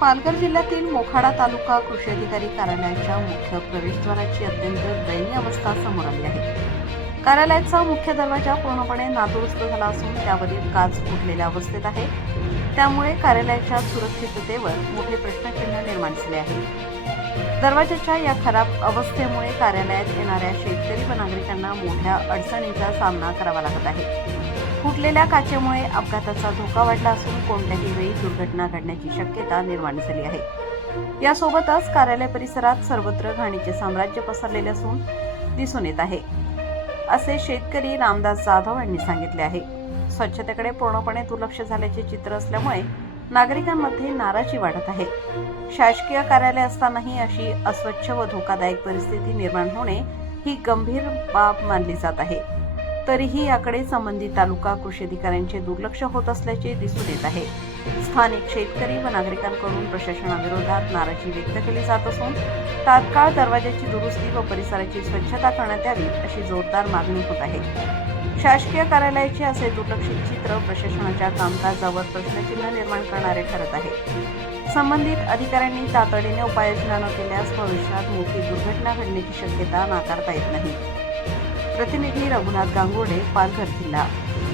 पालघर जिल्ह्यातील मोखाडा तालुका कृषी अधिकारी कार्यालयाच्या मुख्य प्रवेशद्वाराची अत्यंत दयनीय अवस्था समोर आली आहे। कार्यालयाचा मुख्य दरवाजा पूर्णपणे नादुरुस्त झाला असून त्यावरील काच फुटलेल्या अवस्थेत आहे। त्यामुळे कार्यालयाच्या सुरक्षिततेवर मोठे प्रश्नचिन्ह निर्माण झाले आहे। दरवाजाच्या या खराब अवस्थेमुळे कार्यालयात येणाऱ्या शेतकरी व नागरिकांना मोठ्या अडचणींचा सामना करावा लागत आहे। फुटलेल्या काचेमुळे अपघाताचा धोका वाढला असून कोणत्याही वेळी दुर्घटना घडण्याची शक्यता निर्माण झाली आहे। यासोबतच कार्यालय परिसरात सर्वत्र घाणीचे साम्राज्य पसरलेले असून दिसून येत आहे, असे शेतकरी रामदास जाधव यांनी सांगितले आहे। स्वच्छतेकडे पूर्णपणे दुर्लक्ष झाल्याचे चित्र असल्यामुळे नागरिकांमध्ये नाराजी वाढत आहे। शासकीय कार्यालय असतानाही अशी अस्वच्छ व धोकादायक परिस्थिती निर्माण होणे ही गंभीर बाब मानली जात आहे। तरीही याकडे संबंधित तालुका कृषी अधिकाऱ्यांचे दुर्लक्ष होत असल्याचे दिसून येत आहे। स्थानिक शेतकरी व नागरिकांकडून प्रशासनाविरोधात नाराजी व्यक्त केली जात असून तात्काळ दरवाजाची दुरुस्ती व परिसराची स्वच्छता करण्यात यावी अशी जोरदार मागणी होत आहे। शासकीय कार्यालयाचे असे दुर्लक्षित चित्र प्रशासनाच्या कामकाजावर प्रश्नचिन्ह निर्माण करणारे ठरत आहे। संबंधित अधिकाऱ्यांनी तातडीने उपाययोजना न केल्यास भविष्यात मोठी दुर्घटना घडण्याची शक्यता नाकारता येत नाही। प्रतिनिधी रघुनाथ गांगुर्डे, पालघर जिल्हा।